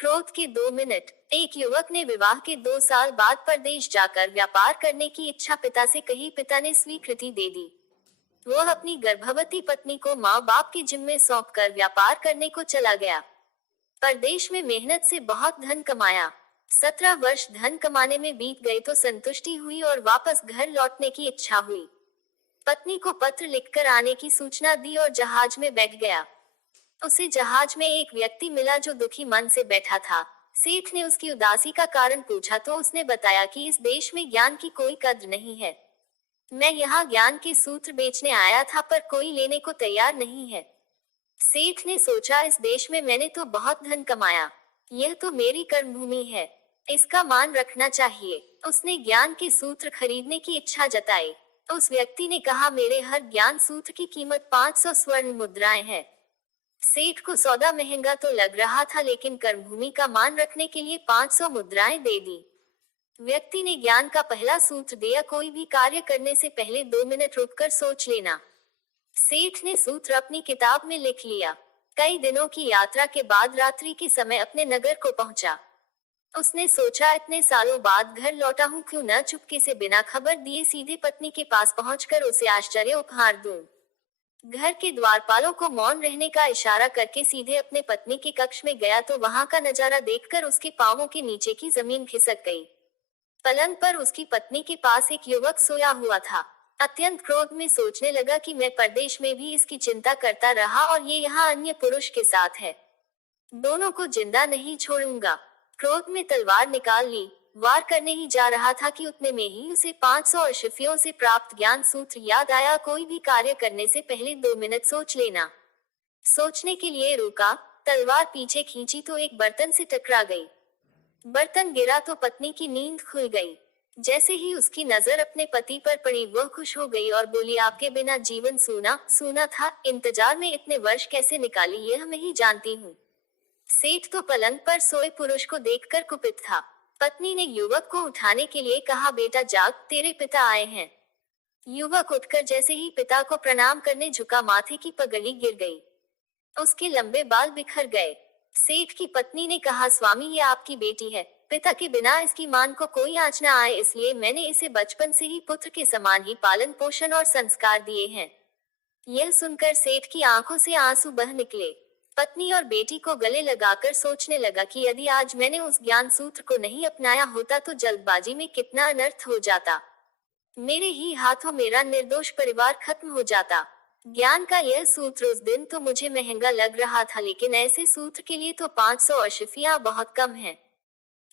क्रोध के 2 मिनट। एक युवक ने विवाह के 2 साल बाद परदेश जाकर व्यापार करने की इच्छा पिता से कही। पिता ने स्वीकृति दे दी। वह अपनी गर्भवती पत्नी को माँ बाप के जिम्मे सौंपकर व्यापार करने को चला गया। परदेश में मेहनत से बहुत धन कमाया। 17 वर्ष धन कमाने में बीत गए तो संतुष्टि हुई और वापस घर लौटने की इच्छा हुई। पत्नी को पत्र लिखकर आने की सूचना दी और जहाज में बैठ गया। उसे जहाज में एक व्यक्ति मिला जो दुखी मन से बैठा था। सेठ ने उसकी उदासी का कारण पूछा तो उसने बताया कि इस देश में ज्ञान की कोई कद्र नहीं है। मैं यहाँ ज्ञान के सूत्र बेचने आया था पर कोई लेने को तैयार नहीं है। सेठ ने सोचा, इस देश में मैंने तो बहुत धन कमाया, यह तो मेरी कर्मभूमि है, इसका मान रखना चाहिए। उसने ज्ञान के सूत्र खरीदने की इच्छा जताई। उस व्यक्ति ने कहा, मेरे हर ज्ञान सूत्र की कीमत 500 स्वर्ण मुद्राएं है। सेठ को सौदा महंगा तो लग रहा था लेकिन कर्मभूमि का मान रखने के लिए 500 मुद्राएं दे दी। व्यक्ति ने ज्ञान का पहला सूत्र दिया, कोई भी कार्य करने से पहले 2 मिनट रुककर सोच लेना। सेठ ने सूत्र अपनी किताब में लिख लिया। कई दिनों की यात्रा के बाद रात्रि के समय अपने नगर को पहुंचा। उसने सोचा, इतने सालों बाद घर लौटा हूं, क्यों न चुपके से बिना खबर दिए सीधे पत्नी के पास पहुंचकर उसे आश्चर्य उपहार दूं। घर के द्वारपालों को मौन रहने का इशारा करके सीधे अपने पत्नी के कक्ष में गया तो वहां का नजारा देखकर उसके पांवों के नीचे की जमीन खिसक गई। पलंग पर उसकी पत्नी के पास एक युवक सोया हुआ था। अत्यंत क्रोध में सोचने लगा कि मैं परदेश में भी इसकी चिंता करता रहा और ये यहाँ अन्य पुरुष के साथ है, दोनों को जिंदा नहीं छोड़ूंगा। क्रोध में तलवार निकाल ली। वार करने ही जा रहा था कि उतने में ही उसे 500 अशफियों से प्राप्त ज्ञान सूत्र याद आया। कोई भी कार्य करने से पहले 2 मिनट सोच लेना। सोचने के लिए रुका, तलवार पीछे खींची तो एक बर्तन से टकरा गई। बर्तन गिरा तो पत्नी की नींद खुल गई। जैसे ही उसकी नजर अपने पति पर पड़ी वह खुश हो गई और बोली, आपके बिना जीवन सूना सूना था, इंतजार में इतने वर्ष कैसे निकाली यह मैं ही जानती हूँ। सेठ तो पलंग पर सोए पुरुष को देखकर कुपित था। पत्नी ने युवक को उठाने के लिए कहा, बेटा जाग, तेरे पिता आए हैं। युवक उठकर जैसे ही पिता को प्रणाम करने झुका, माथे की पगड़ी गिर गई। उसके लंबे बाल बिखर गए। सेठ की पत्नी ने कहा, स्वामी ये आपकी बेटी है, पिता के बिना इसकी मान को कोई आँच न आए, इसलिए मैंने इसे बचपन से ही पुत्र के समान ही पालन पोषण और संस्कार दिए हैं। यह सुनकर सेठ की आंखों से आंसू बह निकले। पत्नी और बेटी को गले लगाकर सोचने लगा कि यदि आज मैंने उस ज्ञान सूत्र को नहीं अपनाया होता तो जल्दबाजी में कितना अनर्थ हो जाता। मेरे ही हाथों मेरा निर्दोष परिवार खत्म हो जाता। ज्ञान का यह सूत्र उस दिन तो मुझे महंगा लग रहा था, लेकिन ऐसे सूत्र के लिए तो 500 अशफियां बहुत कम है।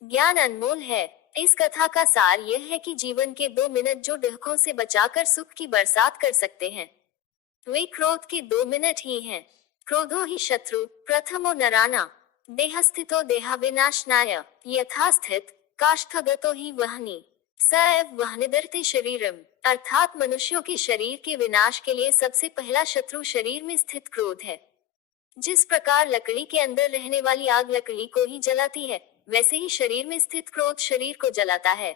ज्ञान अनमोल है। इस कथा का सार यह है कि जीवन के 2 मिनट जो डहकों से बचाकर सुख की बरसात कर सकते हैं, वे क्रोध के 2 मिनट ही हैं। क्रोधो ही शत्रु प्रथमो नराना देहस्थितो देहा विनाशनाय यथा स्थित काष्ठगतो ही वहनी सएव वहनिदर्ते शरीरम। अर्थात मनुष्यों के शरीर के विनाश के लिए सबसे पहला शत्रु शरीर में स्थित क्रोध है। जिस प्रकार लकड़ी के अंदर रहने वाली आग लकड़ी को ही जलाती है, वैसे ही शरीर में स्थित क्रोध शरीर को जलाता है।